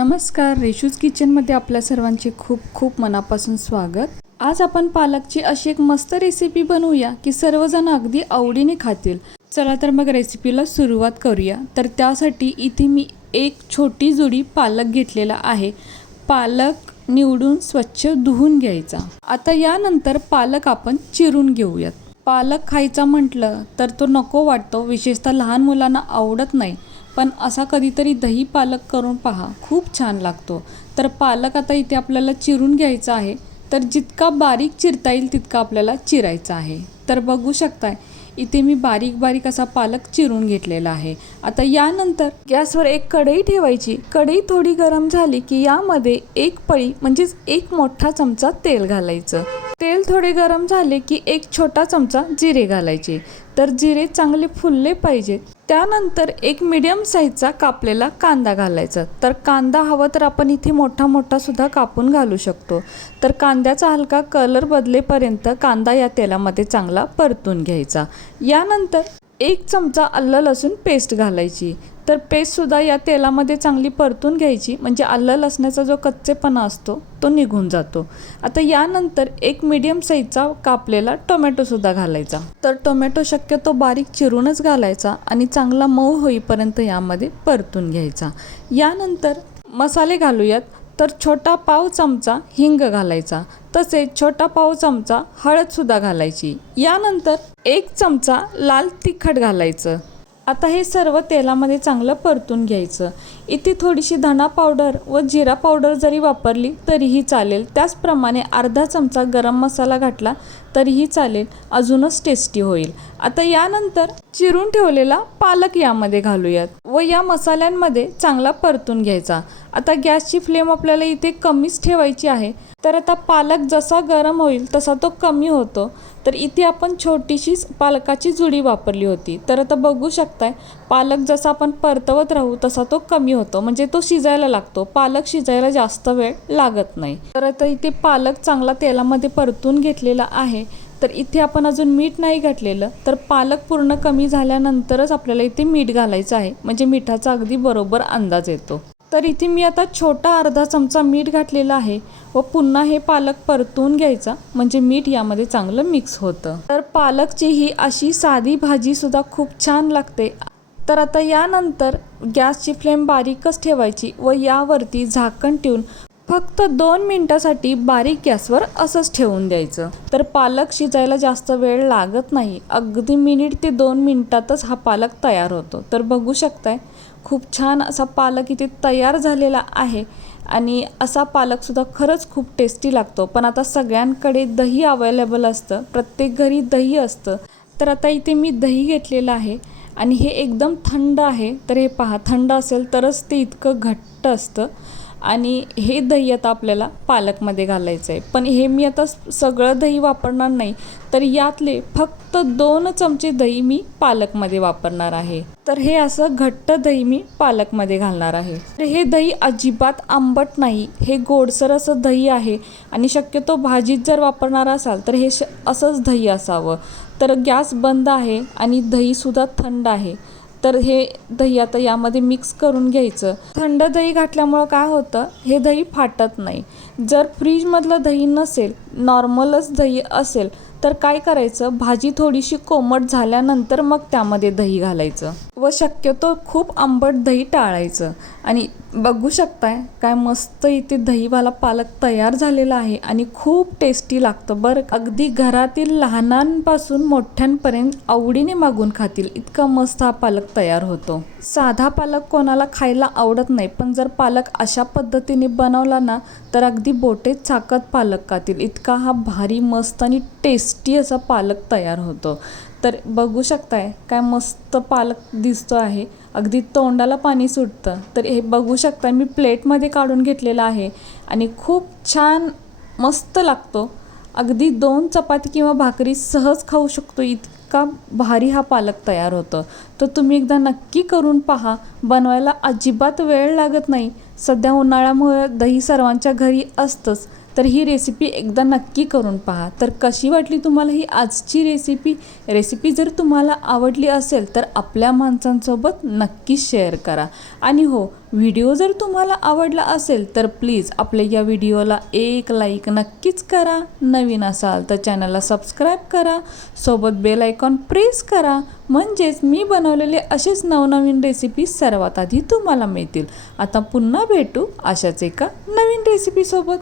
नमस्कार, रेशूज किचनमध्ये आपल्या सर्वांचे खूप खूप मनापासून स्वागत। आज आपण पालकची अशी एक मस्त रेसिपी बनवूया की सर्वजण अगदी आवडीने खातील। चला तर मग रेसिपीला सुरुवात करूया। तर त्यासाठी इथे मी एक छोटी जुडी पालक घेतलेला आहे। पालक निवडून स्वच्छ धुवून घ्यायचा। आता यानंतर पालक आपण चिरून घेऊयात। पालक खायचा म्हटलं तर तो नको वाटतो, विशेषतः लहान मुलांना आवडत नाही, पण असा कधीतरी दही पालक करून पहा, खूप छान लागतो। तर पालक आता इथे आपल्याला चिरून घ्यायचा आहे। तर जितका बारीक चिरता येईल तितका आपल्याला चिरायचा आहे। तर बघू शकताय इथे मी बारीक बारीक असा पालक चिरून घेतलेला आहे। आता यानंतर गॅसवर एक कढई ठेवायची। कढई थोडी गरम झाली की यामध्ये एक पळी म्हणजेच एक मोठा चमचा तेल घालायचं। तेल थोडे गरम झाले की एक छोटा चमचा जिरे घालायचे। तर जिरे चांगले फुलले पाहिजेत। त्यानंतर एक मीडियम साईजचा कापलेला कांदा घालायचा। तर कांदा हवा तर आपण इथे मोठा मोठा सुद्धा कापून घालू शकतो। तर कांद्याचा हलका कलर बदलेपर्यंत कांदा या तेलामध्ये चांगला परतून घ्यायचा। यानंतर एक चमचा आलं लसूण पेस्ट घालायची। तर पेस्ट सुद्धा या तेलामध्ये चांगली परतून घ्यायची, म्हणजे आलं लसणाचा जो कच्चेपणा असतो तो निघून जातो। आता यानंतर एक मीडियम साईजचा कापलेला टोमॅटो सुद्धा घालायचा। तर टोमॅटो शक्यतो बारीक चिरूनच घालायचा आणि चांगला मऊ होईपर्यंत यामध्ये परतून घ्यायचा। यानंतर मसाले घालूयात। तर छोटा पाव चमचा हिंग घालायचा, तसेच छोटा पाव चमचा हळद सुद्धा घालायची। यानंतर एक चमचा लाल तिखट घालायचं। आता हे सर्व तेलामध्ये चांगलं परतून घ्यायचं। इथे थोडीशी धना पावडर व जिरा पावडर जरी वापरली तरीही चालेल। त्याचप्रमाणे अर्धा चमचा गरम मसाला घातला तरीही चालेल, अजूनच टेस्टी होईल। आता यानंतर चिरून ठेवलेला पालक यामध्ये घालूयात व या मसाल्यांमध्ये चांगला परतून घ्यायचा। आता गॅसची फ्लेम आपल्याला इथे कमीच ठेवायची आहे। तर आता पालक जसा गरम होईल तसा तो कमी होतो। तर इथे आपण छोटीशीच पालकाची जुडी वापरली होती। तर आता बघू शकताय पालक जसा आपण परतवत राहू तसा तो कमी होतो, म्हणजे तो शिजायला लागतो। पालक शिजायला जास्त वेळ लागत नाही। तर आता इथे पालक चांगला तेलामध्ये परतून घेतलेला आहे। तर इथे आपण अजून मीठ नाही घातलेलं, तर पालक पूर्ण कमी झाल्यानंतरच आपल्याला इथे मीठ घालायचं आहे, म्हणजे मिठाचा अगदी बरोबर अंदाज येतो। तर इथे मी आता छोटा अर्धा चमचा मीठ घातलेला आहे व पुन्हा हे पालक परतून घ्यायचा, म्हणजे मीठ यामध्ये चांगलं मिक्स होतं। तर पालकची ही अशी साधी भाजी सुद्धा खूप छान लागते। तर आता यानंतर गॅसची फ्लेम बारीकच ठेवायची व यावरती झाकण ठेवून फक्त 2 मिनिटासाठी बारीक गॅसवर असंच ठेवून द्यायचं। तर पालक शिजायला जास्त वेळ लागत नाही, अगदी मिनिट ते 2 मिनिटातच हा पालक तयार होतो। तर बघू शकताय खूप छान असा पालक इथे तयार झालेला आहे आणि असा पालकसुद्धा खरंच खूप टेस्टी लागतो। पण आता सगळ्यांकडे दही अवेलेबल असतं, प्रत्येक घरी दही असतं। तर आता इथे मी दही घेतलेलं आहे आणि हे एकदम थंड आहे। तर हे पहा, थंड असेल तरच ते इतकं घट्ट असतं। आणि हे दही आता आपल्याला पालकमध्ये घालायचं आहे, पण हे मी आता सगळं दही वापरणार नाही। तर यातले फक्त 2 चमचे दही मी पालकमध्ये वापरणार आहे। तर हे असं घट्ट दही मी पालकमध्ये घालणार आहे। तर हे दही अजिबात आंबट नाही, हे गोडसर असं दही आहे आणि शक्यतो भाजीत जर वापरणार असाल तर हे असंच दही असावं। तर गॅस बंद आहे आणि दहीसुद्धा थंड आहे। तर हे दही आता यामध्ये मिक्स करून घ्यायचं। थंड दही घातल्यामुळं काय होतं, हे दही फाटत नाही। जर फ्रीजमधलं दही नसेल, नॉर्मलच दही असेल तर काय करायचं, भाजी थोडीशी कोमट झाल्यानंतर मग त्यामध्ये दही घालायचं व शक्यतो खूप आंबट दही टाळायचं। आणि बघू शकताय काय मस्त इथे दहीवाला पालक तयार झालेला आहे आणि खूप टेस्टी लागतं बरं। अगदी घरातील लहानांपासून मोठ्यांपर्यंत आवडीने मागून खातील इतका मस्त हा पालक तयार होतो। साधा पालक कोणाला खायला आवडत नाही, पण जर पालक अशा पद्धतीने बनवला ना तर अगदी बोटे चाकत पालक खातील, इतका हा भारी मस्त आणि टेस्टी असा पालक तयार होतो। तर बघू शकताय काय मस्त पालक दिसतो आहे, अगदी तोंडाला पाणी सुटतं। तर हे बघू शकताय मी प्लेटमध्ये काढून घेतलेला आहे आणि खूप छान मस्त लागतो। अगदी 2 चपाती किंवा भाकरी सहज खाऊ शकतो, इतका भारी हा पालक तयार होतो। तर तुम्ही एकदा नक्की करून पहा, बनवायला अजिबात वेळ लागत नाही। सध्या उन्हाळ्यामुळे दही सर्वांच्या घरी असतंच, तर ही रेसिपी एकदा नक्की करून पहा. तर कशी वाटली तुम्हाला ही आजची रेसिपी जर तुम्हाला आवडली असेल तर आपल्या माणसांसोबत नक्की शेअर करा. आणि हो, व्हिडिओ जर तुम्हाला आवडला असेल तर प्लीज आपल्या या व्हिडिओला एक लाईक नक्कीच करा. नवीन असाल तर चॅनलला सबस्क्राईब करा, सोबत बेल आयकॉन प्रेस करा, म्हणजेच मी बनवलेले असेच नवनवीन रेसिपी सर्वात आधी तुम्हाला मिळतील. आता पुन्हा भेटू अशाच एका नवीन रेसिपीसोबत.